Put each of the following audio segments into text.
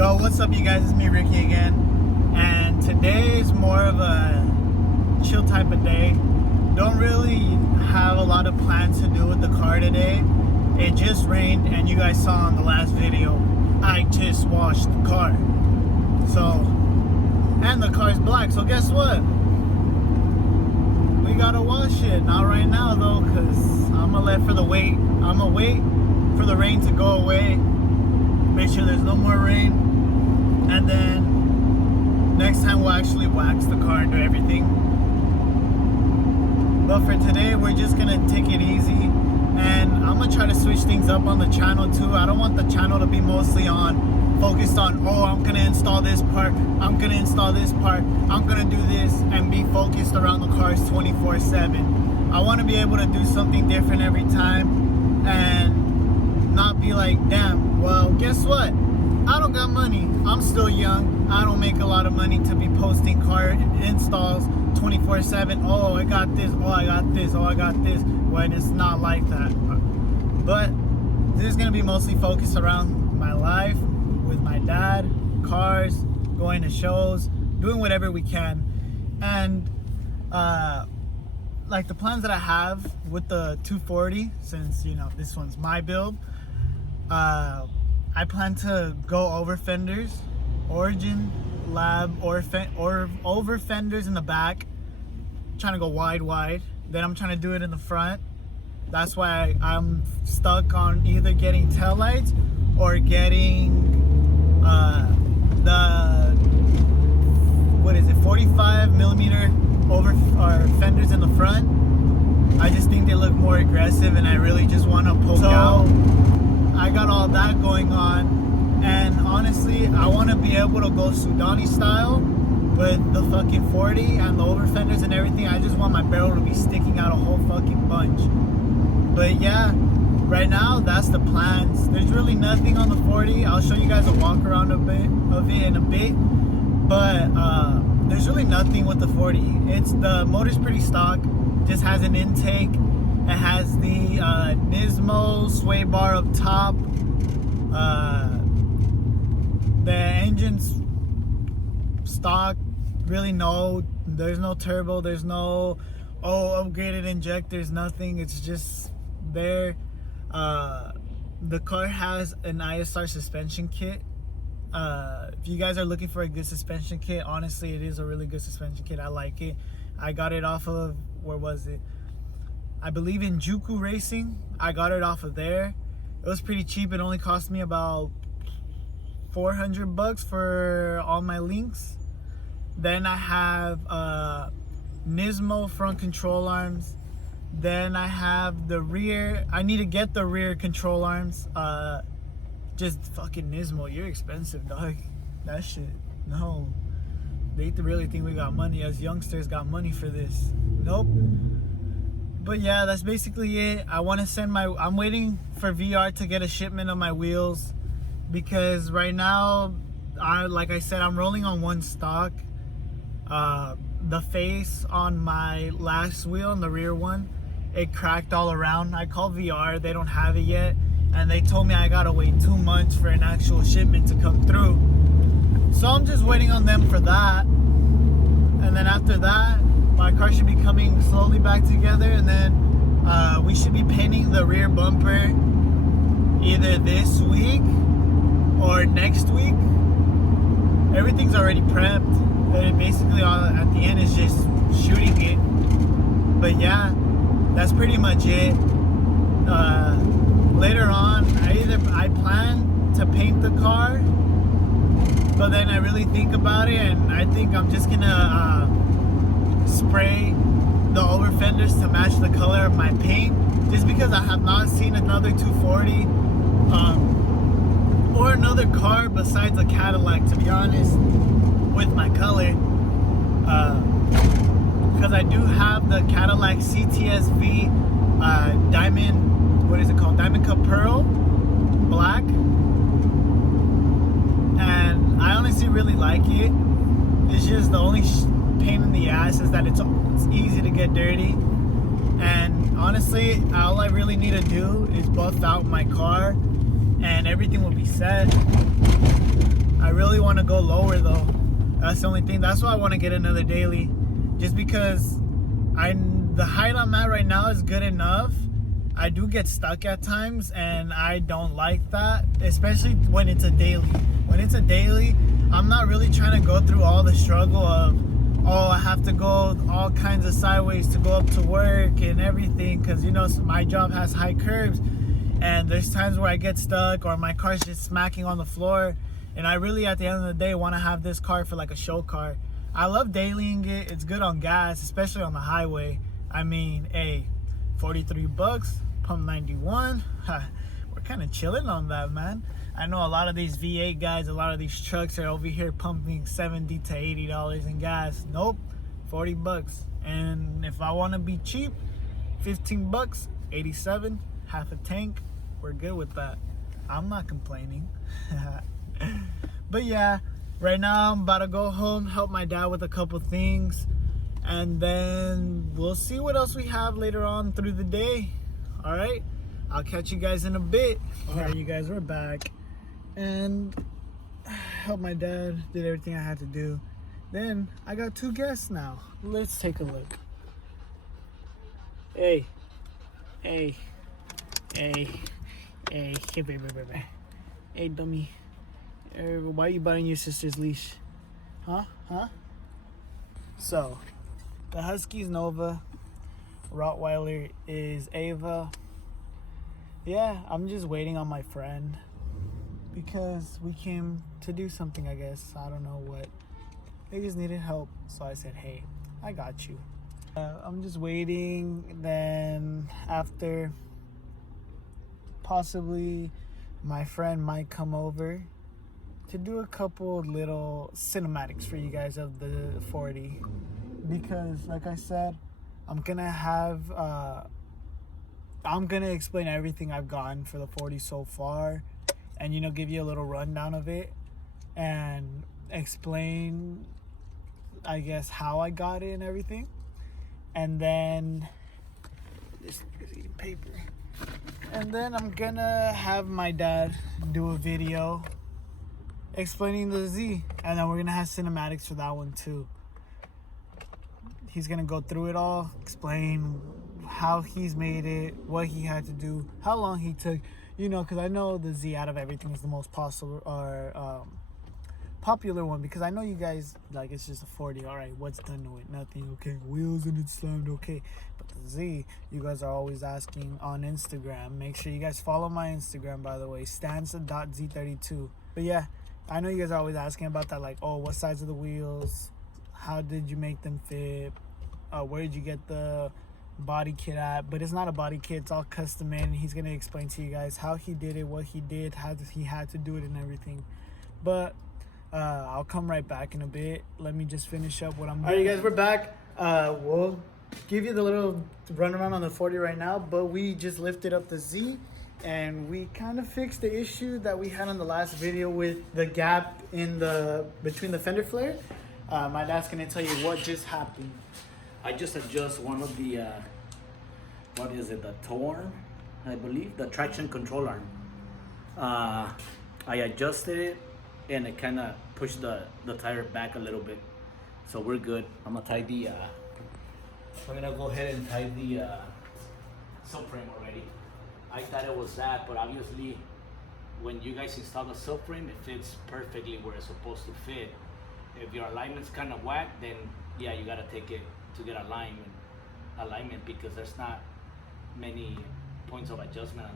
Yo, what's up you guys, it's me Ricky again, and today is more of a chill type of day. Don't really have a lot of plans to do with the car today. It just rained, and you guys saw in the last video I just washed the car, and the car's black, so guess what, we gotta wash it. Not right now though, because I'm gonna wait for the rain to go away, make sure there's no more rain, and then next time we'll actually wax the car and do everything. But for today, we're just gonna take it easy, and I'm gonna try to switch things up on the channel too. I don't want the channel to be mostly focused on, oh, I'm gonna install this part, I'm gonna install this part, I'm gonna do this, and be focused around the cars 24/7. I want to be able to do something different every time and not be like, damn, well, guess what, I don't got money, I'm still young, I don't make a lot of money to be posting car installs 24/7. Oh, I got this, oh, I got this, oh, I got this, when it's not like that. But this is going to be mostly focused around my life with my dad, cars, going to shows, doing whatever we can. And like the plans that I have with the 240, since you know this one's my build, I plan to go over fenders, origin, lab, or over fenders in the back, trying to go wide. Then I'm trying to do it in the front. That's why I'm stuck on either getting taillights or getting the 45 millimeter over fenders in the front. I just think they look more aggressive, and I really just want to poke out. I got all that going on, and honestly, I want to be able to go Sudani style with the fucking 40 and the over fenders and everything. I just want my barrel to be sticking out a whole fucking bunch. But yeah, right now that's the plans. There's really nothing on the 40. I'll show you guys a walk around of it in a bit. But there's really nothing with the 40. The motor's pretty stock. Just has an intake. It has the Nismo sway bar up top. The engine's stock. Really there's no turbo. There's no upgraded injectors. Nothing. It's just there. The car has an ISR suspension kit. If you guys are looking for a good suspension kit, honestly, it is a really good suspension kit. I like it. I got it off of, where was it? I believe in Juku Racing. I got it off of there. It was pretty cheap. It only cost me about $400 for all my links. Then I have Nismo front control arms. Then I have the rear. I need to get the rear control arms. Just fucking Nismo, you're expensive, dog. That shit, no. They really think we got money. As youngsters got money for this. Nope. But yeah, that's basically it. I want to send I'm waiting for VR to get a shipment of my wheels, because right now, like I said, I'm rolling on one stock. The face on my last wheel and the rear one, it cracked all around. I called VR, they don't have it yet, and they told me I gotta wait 2 months for an actual shipment to come through. So I'm just waiting on them for that, and then after that, my car should be coming slowly back together, and then we should be painting the rear bumper either this week or next week. Everything's already prepped. Basically, at the end is just shooting it. But yeah, that's pretty much it. Later on, I plan to paint the car, but then I really think about it, and I think I'm just gonna spray the over fenders to match the color of my paint, just because I have not seen another 240 or another car besides a Cadillac, to be honest, with my color, because I do have the Cadillac CTS-V diamond, what is it called, Diamond Cut Pearl black, and I honestly really like it. It's just the only pain in the ass is that it's easy to get dirty, and honestly, all I really need to do is buff out my car and everything will be set. I really want to go lower though. That's the only thing. That's why I want to get another daily, just because the height I'm at right now is good enough. I do get stuck at times, and I don't like that, especially when it's a daily. When it's a daily, I'm not really trying to go through all the struggle of, oh, I have to go all kinds of sideways to go up to work and everything, because you know my job has high curbs, and there's times where I get stuck or my car's just smacking on the floor, and I really at the end of the day want to have this car for like a show car. I love dailying it. It's good on gas, especially on the highway. I mean, hey, 43 bucks, pump 91. We're kind of chilling on that, man. I know a lot of these V8 guys, a lot of these trucks are over here pumping $70 to $80 in gas. Nope, 40 bucks. And if I want to be cheap, 15 bucks, 87, half a tank. We're good with that. I'm not complaining. But yeah, right now I'm about to go home, help my dad with a couple things, and then we'll see what else we have later on through the day. All right, I'll catch you guys in a bit. All right, you guys, we're back, and helped my dad, did everything I had to do. Then I got 2 guests now. Let's take a look. Hey, hey, hey, hey, hey, baby, baby. Hey, dummy. Why are you biting your sister's leash? Huh? So, the Husky's Nova. Rottweiler is Ava. Yeah, I'm just waiting on my friend because we came to do something, I guess. I don't know what. They just needed help, so I said, hey, I got you. I'm just waiting. Then after, possibly my friend might come over to do a couple little cinematics for you guys of the 40, because like I said, I'm gonna explain everything I've gotten for the 40 so far, and you know, give you a little rundown of it and explain, I guess, how I got it and everything. And then this is eating paper. And then I'm gonna have my dad do a video explaining the Z, and then we're gonna have cinematics for that one too. He's gonna go through it all, explain how he's made it, what he had to do, how long he took, you know, because I know the Z out of everything is the most possible or popular one, because I know you guys like it's just a 40. All right, what's done to it? Nothing. Okay, wheels and it's slammed. Okay, but the Z, you guys are always asking on Instagram. Make sure you guys follow my Instagram, by the way, stanza.z32. But yeah, I know you guys are always asking about that, like, oh, what size of the wheels, how did you make them fit, where did you get the body kit at? But it's not a body kit, it's all custom made, and he's gonna explain to you guys how he did it, what he did, how he had to do it and everything. But I'll come right back in a bit. Let me just finish up what I'm doing. All right, you guys, we're back. We'll give you the little runaround on the 40 right now, but we just lifted up the Z, and we kind of fixed the issue that we had on the last video with the gap in between the fender flare. My dad's gonna tell you what just happened. I just adjust one of the what is it, the toe arm, I believe, the traction control arm. I adjusted it, and it kind of pushed the tire back a little bit, so we're good. I'm gonna tie the we're gonna go ahead and tie the subframe already. I thought it was that, but obviously when you guys install the subframe, it fits perfectly where it's supposed to fit. If your alignment's kind of whack, then yeah, you gotta take it to get alignment, because there's not many points of adjustment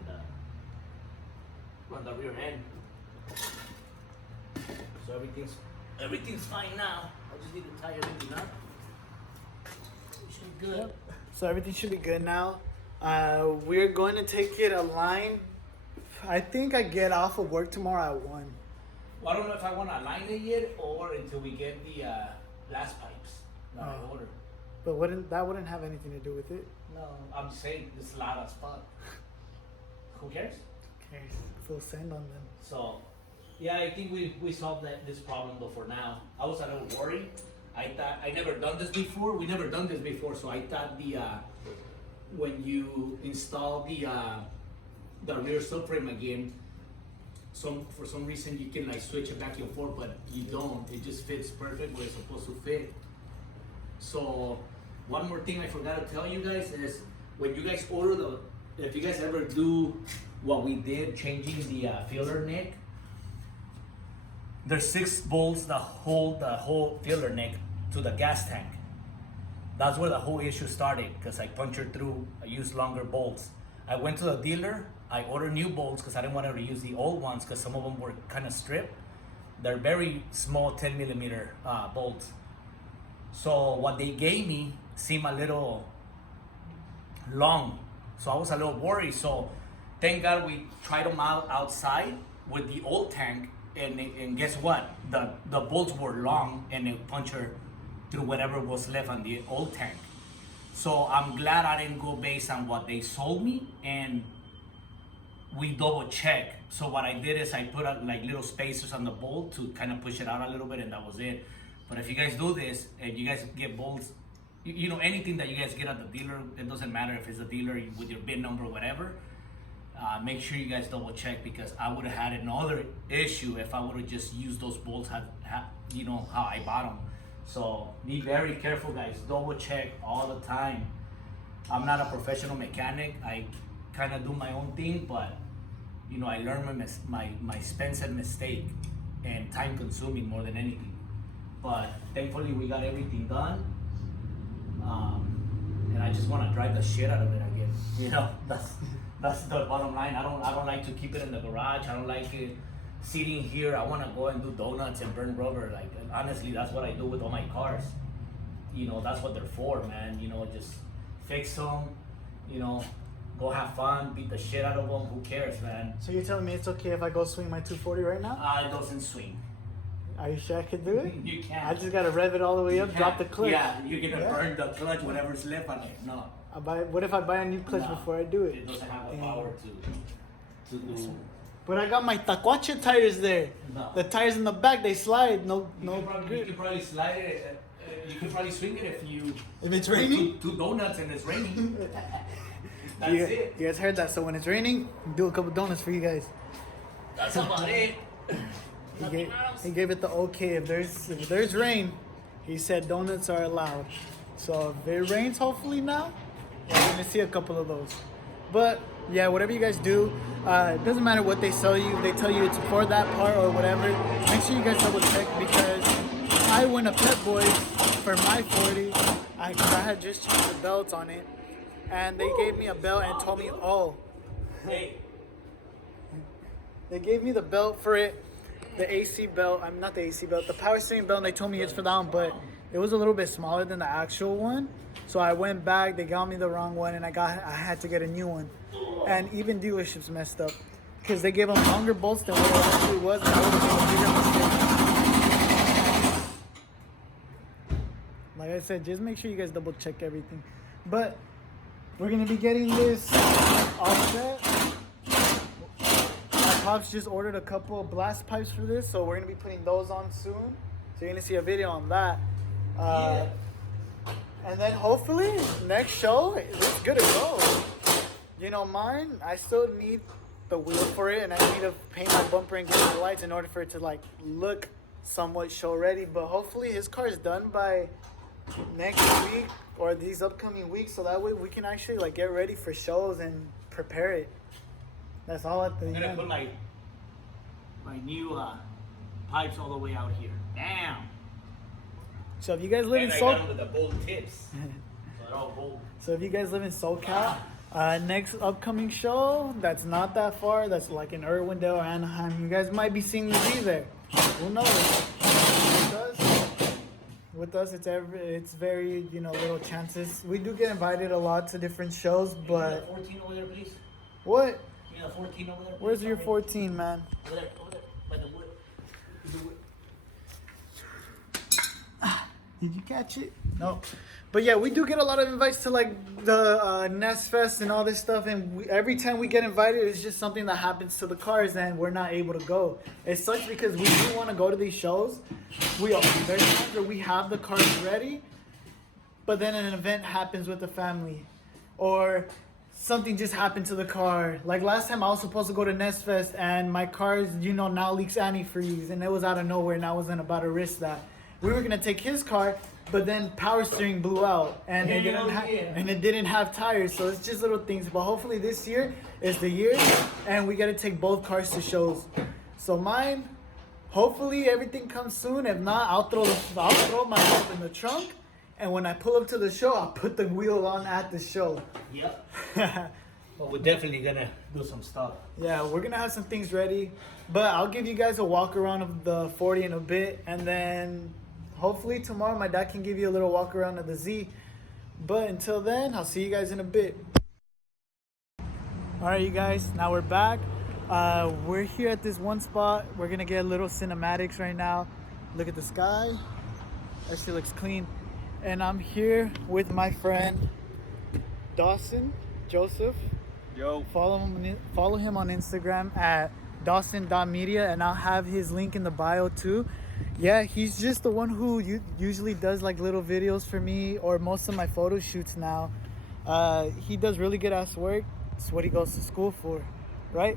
on the rear end. So everything's fine now. I just need to tie everything up. It should be good. Yep. So everything should be good now. We're going to take it align. I think I get off of work tomorrow at 1. Well, I don't know if I want to align it yet or until we get the blast pipes that I ordered. But that wouldn't have anything to do with it? No, I'm saying it's loud as fuck. Who cares? Who cares? Full send on them. So, yeah, I think we solved this problem though for now. I was a little worried. I thought I never done this before. We never done this before, so I thought when you install the rear subframe again, for some reason you can like switch it back and forth, but you don't. It just fits perfect where it's supposed to fit. So one more thing I forgot to tell you guys is when you guys order if you guys ever do what we did, changing the filler neck, there's 6 bolts that hold the whole filler neck to the gas tank. That's where the whole issue started, because I punctured through, I used longer bolts. I went to the dealer, I ordered new bolts because I didn't want to reuse the old ones because some of them were kind of stripped. They're very small 10 millimeter bolts. So what they gave me seemed a little long. So I was a little worried. So thank God we tried them out outside with the old tank, and guess what? The bolts were long and it punctured through whatever was left on the old tank. So I'm glad I didn't go based on what they sold me, and we double check. So what I did is I put like little spacers on the bolt to kind of push it out a little bit, and that was it. But if you guys do this and you guys get bolts, you know, anything that you guys get at the dealer, it doesn't matter if it's a dealer with your VIN number or whatever, make sure you guys double check, because I would have had another issue if I would have just used those bolts, you know, how I bought them. So be very careful, guys. Double check all the time. I'm not a professional mechanic. I kind of do my own thing, but you know, I learned my expensive mistake and time consuming more than anything. But thankfully we got everything done. And I just want to drive the shit out of it again. You know, that's the bottom line. I don't like to keep it in the garage. I don't like it sitting here. I want to go and do donuts and burn rubber. Like, honestly, that's what I do with all my cars. You know, that's what they're for, man. You know, just fix them, you know, go have fun, beat the shit out of them. Who cares, man? So you're telling me it's okay if I go swing my 240 right now? It doesn't swing. Are you sure I could do it? You can't. I just gotta rev it all the way up, drop the clutch. Yeah, you're gonna burn the clutch, whatever's left on it. No. What if I buy a new clutch No. before I do it? It doesn't have the power to do. But I got my tacuache tires there. No. The tires in the back, they slide. No You grip. could probably slide it. You could probably swing it If it's raining? Two donuts and it's raining. That's You, it. you guys heard that? So when it's raining, do a couple donuts for you guys. That's about it. He gave it the okay. If there's rain, he said donuts are allowed. So if it rains, hopefully now, we're gonna see a couple of those. But yeah, whatever you guys do, it doesn't matter what they sell you. If they tell you it's for that part or whatever, make sure you guys double check, because I went to Pep Boys for my 40. I had just changed the belts on it, and they gave me a belt and told me, oh, Hey, they gave me the belt for it. The AC belt, I'm not the AC belt, the power steering belt, and they told me it's for that one, but it was a little bit smaller than the actual one. So I went back, they got me the wrong one, and I had to get a new one. And even dealerships messed up, because they gave them longer bolts than what it actually was, and I would have made a bigger mistake. Like I said, just make sure you guys double check everything. But we're gonna be getting this all set. Pops just ordered a couple of blast pipes for this, so we're gonna be putting those on soon. So you're gonna see a video on that. And then hopefully next show it's good to go. You know, mine, I still need the wheel for it, and I need to paint my bumper and get the lights in order for it to like look somewhat show ready. But hopefully his car is done by next week or these upcoming weeks, so that way we can actually like get ready for shows and prepare it. That's all at the I'm gonna end. put my new pipes all the way out here. Damn. So if you guys live in And I got them SoCal, with the bold tips. So they're all bold. Next upcoming show that's not that far, that's like in Irwindale or Anaheim, you guys might be seeing me be there. Who knows? With us, it's very, you know, little chances. We do get invited a lot to different shows, Give me but the 14 over there, please. what? Give me the 14 over there. Please. Where's your 14, man? Over there, by the wood. Did you catch it? No. But yeah, we do get a lot of invites to like the Nest Fest and all this stuff, and every time we get invited, it's just something that happens to the cars, and we're not able to go. It sucks because we do want to go to these shows. There's times where we have the cars ready, but then an event happens with the family, or something just happened to the car. Like last time I was supposed to go to Nestfest and my car's, now leaks antifreeze, and it was out of nowhere, and I wasn't about to risk that. We were gonna take his car, but then power steering blew out, and it didn't have tires. So it's just little things. But hopefully this year is the year, and we gotta take both cars to shows. So mine, hopefully everything comes soon. If not, I'll throw my stuff in the trunk, and when I pull up to the show, I'll put the wheel on at the show. Yep. But we're definitely gonna do some stuff. Yeah, we're gonna have some things ready, but I'll give you guys a walk around of the 40 in a bit, and then hopefully tomorrow my dad can give you a little walk around of the Z. But until then, I'll see you guys in a bit. All right, you guys, now we're back. We're here at this one spot. We're gonna get a little cinematics right now. Look at the sky. That shit looks clean. And I'm here with my friend Dawson Joseph. Yo. Follow him on Instagram at Dawson.media, and I'll have his link in the bio too. Yeah, he's just the one who usually does like little videos for me or most of my photo shoots now. He does really good ass work. It's what he goes to school for, right?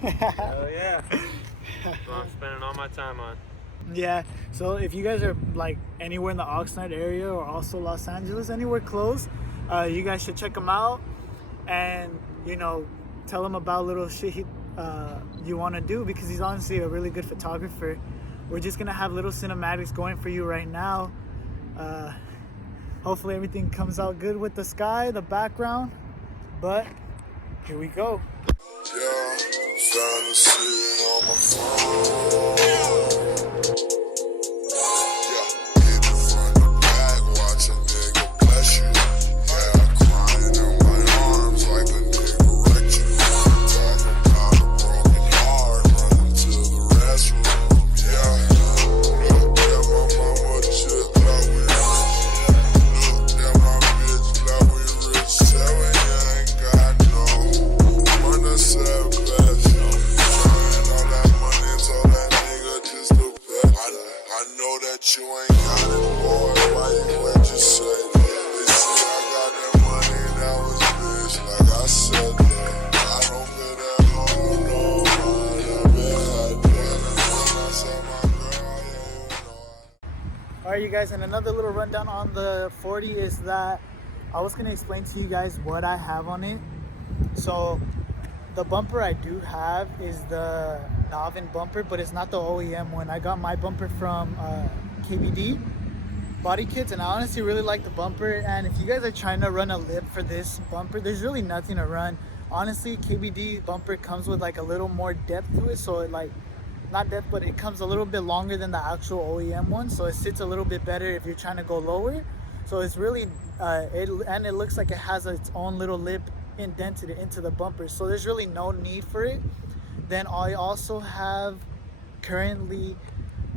Hell yeah. That's what I'm spending all my time on. Yeah, so if you guys are like anywhere in the Oxnard area or also Los Angeles, anywhere close, you guys should check him out and, tell him about little shit you want to do, because he's honestly a really good photographer. We're just going to have little cinematics going for you right now. Hopefully everything comes out good with the sky, the background, but here we go. Yeah, fantasy on my phone. Yeah, hit the front and back, watch a nigga bless you. Yeah, crying in my arms like a nigga wrecked you. Talking about a broken heart, running to the restroom. Yeah, look at my mama, shit like we rich. Look at my bitch like we rich. Tell me you ain't got no money, said best. Trying all that money, told that nigga just to bet. I know that you ain't got it, boy. Why you ain't just say that? They say I got that money, that was bitch. Like I said that. I don't been at home no more. I been had that. And when I saw my girl, yeah, All right, you guys, and another little rundown on the 40 is that I was going to explain to you guys what I have on it. So the bumper I do have is the Navin bumper, but it's not the OEM one. I got my bumper from KBD Body Kits, and I honestly really like the bumper. And if you guys are trying to run a lip for this bumper, there's really nothing to run. Honestly, KBD bumper comes with like a little more depth to it, so it like, not depth, but it comes a little bit longer than the actual OEM one, so it sits a little bit better if you're trying to go lower. So it's really it looks like it has its own little lip indented into the bumper, so there's really no need for it. Then I also have currently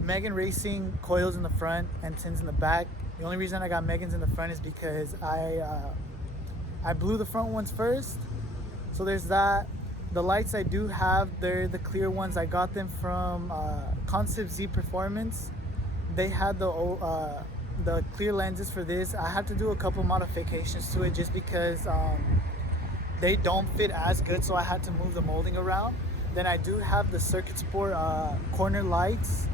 Megan Racing coils in the front and tins in the back. The only reason I got Megan's in the front is because I blew the front ones first, so there's that. The lights I do have, they're the clear ones. I got them from Concept Z Performance. They had the clear lenses for this. I had to do a couple modifications to it just because they don't fit as good, so I had to move the molding around. Then I do have the Circuit Sport corner lights.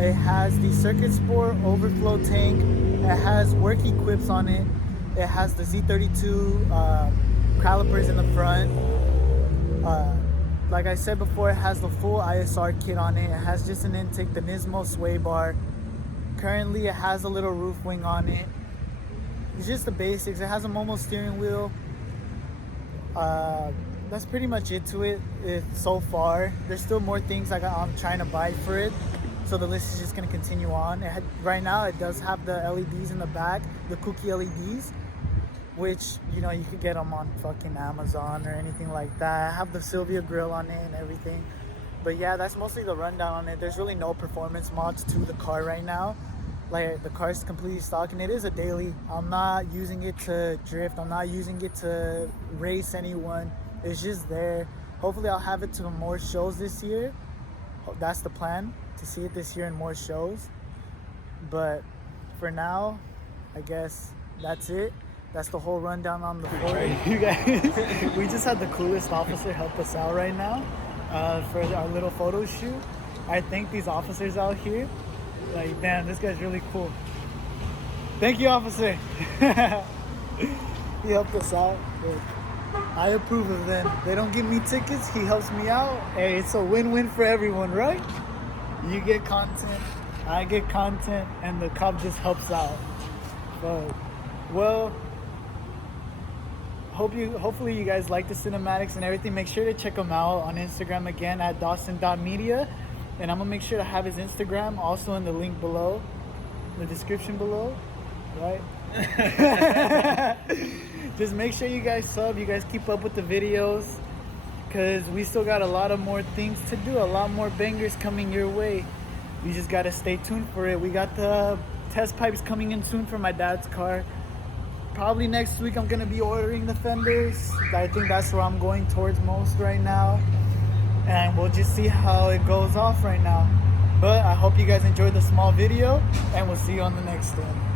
It has the Circuit Sport overflow tank. It has work equips on it. It has the Z32 calipers in the front. Like I said before, it has the full ISR kit on it. It has just an intake, the Nismo sway bar. Currently, it has a little roof wing on it. It's just the basics. It has a Momo steering wheel. That's pretty much it to it so far. There's still more things I'm trying to buy for it, so the list is just going to continue on. Right now, it does have the LEDs in the back, the Kooky LEDs, which, you could get them on fucking Amazon or anything like that. I have the Sylvia grill on it and everything. But yeah, that's mostly the rundown on it. There's really no performance mods to the car right now. Like, the car's completely stock, and it is a daily. I'm not using it to drift. I'm not using it to race anyone. It's just there. Hopefully I'll have it to more shows this year. That's the plan, to see it this year in more shows. But for now, I guess that's it. That's the whole rundown on the floor. You guys, we just had the coolest officer help us out right now for our little photo shoot. I thank these officers out here. Like, damn, this guy's really cool. Thank you, officer. He helped us out. But I approve of them. They don't give me tickets. He helps me out. Hey, it's a win-win for everyone, right? You get content, I get content, and the cop just helps out. But, well, hopefully you guys like the cinematics and everything. Make sure to check him out on Instagram again at Dawson.media. And I'm going to make sure to have his Instagram also in the link below, the description below, right? Just make sure you guys sub, you guys keep up with the videos, because we still got a lot of more things to do, a lot more bangers coming your way. You just got to stay tuned for it. We got the test pipes coming in soon for my dad's car. Probably next week I'm going to be ordering the fenders. I think that's where I'm going towards most right now. And we'll just see how it goes off right now. But I hope you guys enjoyed the small video, and we'll see you on the next one.